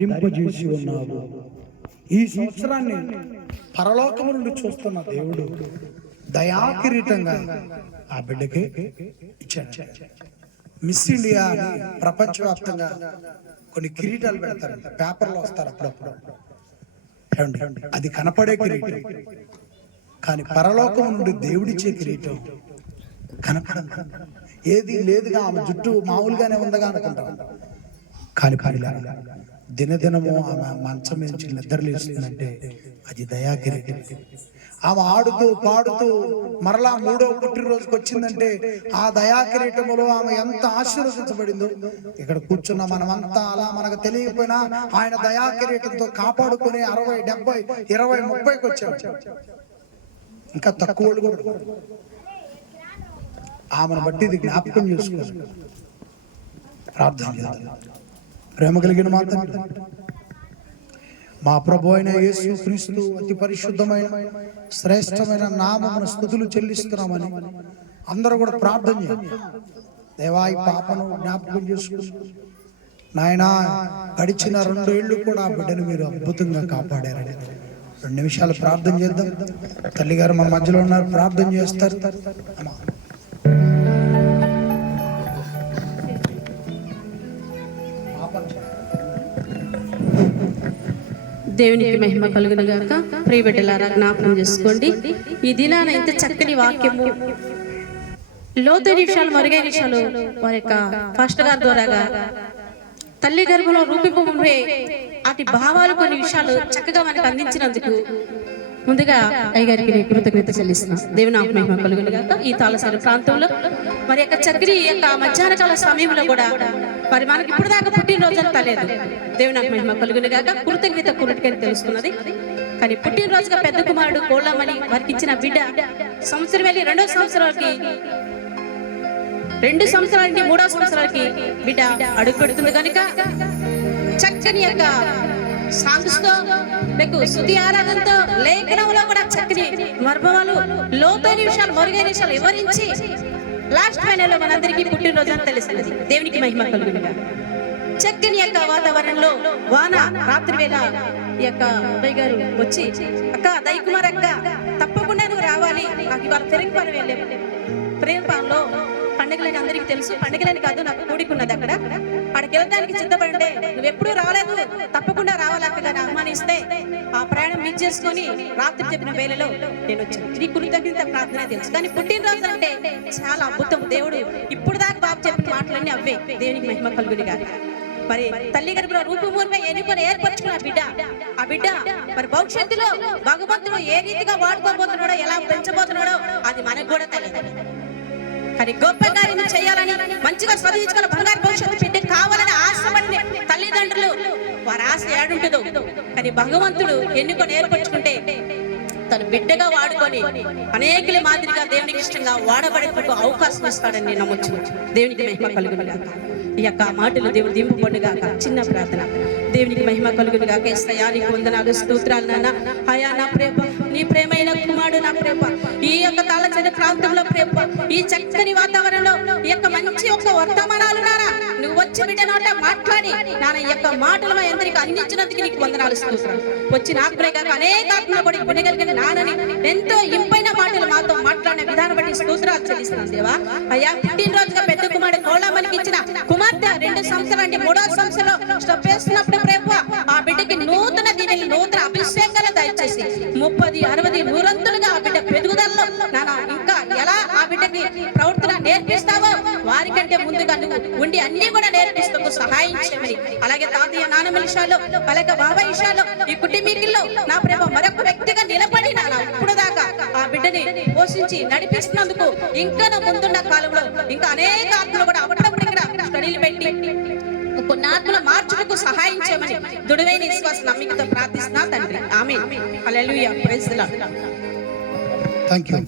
ధరింపజేసి ఉన్నావు. ఈ సంవత్సరాన్ని పరలోకము నుండి చూస్తున్న దేవుడు దయాకిరీటంగా ఆ బిడ్డకి ఇచ్చాడు. మిస్ ఇండియా అని ప్రపంచవ్యాప్తంగా కొన్ని కిరీటాలు పెడతారు, పేపర్లో వస్తారు అప్పుడప్పుడు. అది కనపడే కిరీటం, కానీ పరలోకం నుండి దేవుడిచ్చే కిరీటం కనపడదు. ఏది లేదుగా, ఆమె జుట్టు మామూలుగానే ఉందగా అనుకుంటాం, కానీ దినదినము ఆమె మంచం నుంచి నిద్రలేస్తుందంటే అది దయాకిరీటం. ఆమె ఆడుతూ పాడుతూ మరలా 3వ పుట్టినరోజుకి వచ్చిందంటే ఆ దయాకిరీటములో ఆమె ఎంత ఆశీర్వదించబడిందో. ఇక్కడ కూర్చున్న మనమంతా అలా మనకు తెలియకపోయినా ఆయన దయాకిరీటంతో కాపాడుకుని 60, 70, 20, 30కి వచ్చాడు. ఇంకా తక్కువ కూడా ఆమెను బట్టి ఇది జ్ఞాపకం చేసుకోవాలి. ప్రార్థన చేద్దాం. ప్రేమ కలిగిన మా తండ్రి, మా ప్రభు అయిన యేసు క్రీస్తు అతి పరిశుద్ధమైన శ్రేష్టమైన నామమున స్తుతులు చెల్లిస్తున్నామని అందరూ కూడా ప్రార్థన చేయండి. దేవా, ఈ పాపను జ్ఞాపకం చేసుకుని నాయన గడిచిన 2 ఏళ్ళు కూడా ఆ బిడ్డను మీరు అద్భుతంగా కాపాడారని 2 నిమిషాలు ప్రార్థన చేద్దాం. తల్లిగారు మన మధ్యలో ఉన్నారు, ప్రార్థన చేస్తారు. దేవునికి మహిమ కలుగును గాక. ప్రియ బిడ్డలారా, జ్ఞాపకం చేసుకోండి, ఈ దినాన ఇంత చక్కని వాక్యము, లోతైన విషయాలు, మరుగైన విషయాలు వారి యొక్క పాస్టర్ గారి ద్వారాగా తల్లి గర్భంలో రూపింపే అటు భావాలు, కొన్ని విషయాలు చక్కగా మనకు అందించినందుకు ముందుగా అయ్యగారికి నేను కృతజ్ఞత చెల్లిస్తున్నాను. దేవుని మహిమ కలుగును గాక. ఈ తాళసారి ప్రాంతంలో మరి యొక్క చక్కని యొక్క మధ్యాహ్న కాల సమయంలో కూడా మరి మనకి ఇప్పుడు దాకా పుట్టినరోజు అంతా లేదు. దేవుని మహిమ కలుగును గాక. కృతజ్ఞత కురుటికని తెలుస్తున్నది. కానీ పుట్టినరోజుగా పెద్ద కుమారుడు కోళ్ళమని వారికి ఇచ్చిన బిడ్డ సంవత్సరం వెళ్ళి 2వ సంవత్సరాలకి, 2 సంవత్సరాలకి 3వ సంవత్సరాలకి బిడ్డ అడుగు పెడుతుంది కనుక చక్కని యొక్క సాంగ్స్ తో, మీకు స్తుతి ఆరాధనతో, లేఖనంలో కూడా చక్కని మర్మవాలు, లోతైన విషయాలు, మరుగైన విషయాలు వివరించి లాస్ట్ ఫైనల్లో మనందరికీ పుట్టినరోజు అని తెలుస్తుంది. దేవునికి మహిమ కలుగునుగా. చక్కని యొక్క వాతావరణంలో వాన రాత్రి వేళ ఈ యొక్క అబ్బాయి గారు వచ్చి, అక్క దయకుమార్ అక్క తప్పకుండా నువ్వు రావాలి, నాకు ఇవాళ పెరిగిపాలెం వెళ్ళాము. ప్రేమపాలెంలో పండుగలని అందరికీ తెలుసు, పండుగలని కాదు నాకు కూడికున్నది. అక్కడికి వెళ్ళడానికి సిద్ధపడి నువ్వు ఎప్పుడూ రాలేదు, తప్పకుండా రావాలి అక్కగా ఆహ్వానిస్తే ఆ ప్రయాణం మిస్ చేసుకొని రాత్రి చెప్పిన వేళలో నేను వచ్చాను. నీ కృతజ్ఞత ప్రార్థన తెలుసు, కానీ పుట్టినరోజు అంటే చాలా అద్భుతం. దేవుడు ఇప్పుడు దాకా బాబు చెప్పిన మాటలన్నీ అవే. దేవునికి మహిమ కలుగునిగా. మరి తల్లి గర్భంలో రూపుమూర్పై ఎన్నుకొని ఏర్పరచుకున్న ఆ బిడ్డ మరి భవిష్యత్తులో భగవంతుడు ఏ రీతిగా వాడుకోబోతున్నాడో, ఎలా పెంచబోతున్నాడో అది మనకు కూడా తెలియదు. కానీ గొప్ప కార్యం చేయాలని, మంచిగా చదివించుకున్న బంగారు భవిష్యత్తు బిడ్డ కావాలని ఆశపడిన తల్లిదండ్రులు వారి ఆశ ఏడుంటుందో, కానీ భగవంతుడు ఎన్నుకొని ఏర్పరచుకుంటే తను బిడ్డగా వాడుకొని అనేకుల మాదిరిగా దేవునికి ఇష్టంగా వాడబడేందుకు అవకాశం ఇస్తాడని నేను నమ్మొచ్చు. దేవునికి మహిమ కలుగునుగా. ఈ యొక్క మాటలు దేవుడు దింపబడుగాక. చిన్న ప్రార్థన. దేవునికి మహిమ కలుగునుగా. యేసయ్యానికి వందనాలు, స్తోత్రాలు నాన్న. అయా నా ప్రేమ, నీ ప్రేమైన కుమారుడు నా ప్రేమ, ఈ యొక్క తాళచని ప్రాంతంలో ప్రేమ, ఈ చక్కని వాతావరణంలో ఈ యొక్క మంచి యొక్క వర్తమానాలు నానా నువ్వు వచ్చి బిడ్డ నోట మాట్లాడి నాన్న ఈ యొక్క మాటలు మా అందరికి అందించినందుకు నీకు వందనాలు, స్తోత్రాలు. వచ్చి నాకు కాక అనేక ఆత్మలు కూడా వినగలిగిన నాన్నని ఎంతో ఇంపైన మాటలు మాతో మాట్లాడిన విధానం బట్టి స్తోత్రాలు చెల్లిస్తున్నాను దేవా. అయ్యా, పుట్టినరోజుగా పెద్ద కుమారుడు కోళ్ళమనికి ఇచ్చిన కుమార్తె 2 సంవత్సరాలు అంటే 3వ సంవత్సరంలో స్టెప్ వేస్తున్నప్పుడు ప్రేమ ఆ బిడ్డకి నూతన దీవెనలు, నూతన అభిషేకాలు దయచేసి 30, 60, 100 ఆ బిడ్డ పెరుగుదలలో నాన్న ఇంకా ఎలా ఆ బిడ్డకి ప్రవర్తన నేర్పిస్తావో వారికంటే ముందుగా నువ్వు ఉండి అన్ని కూడా నేర్పిస్తూ సహాయం చేయమని, అలాగే తాతయ్య నాన్నమ్మ విషయాల్లో, అలాగే బాబాయ్ విషయాల్లో, ఈ కుటుంబీకుల్లో నా ప్రేమ మరొక వ్యక్తిగా నిలబడి నాన్న ఇప్పుడు దాకా ఆ బిడ్డని పోషించి నడిపిస్తున్నందుకు ఇంకా ముందున్న కాలంలో ఇంకా అనేక ఆత్మలు కూడా అప్పుడప్పుడు ఇక్కడ స్టడీలు పెట్టి కొన్ని ఆత్మలు మార్చుటకు సహాయం చేయమని దృఢమైన విశ్వాస నమ్మికతో ప్రార్థిస్తున్నా తండ్రి. Amen. Hallelujah. Praise the Lord. Thank you.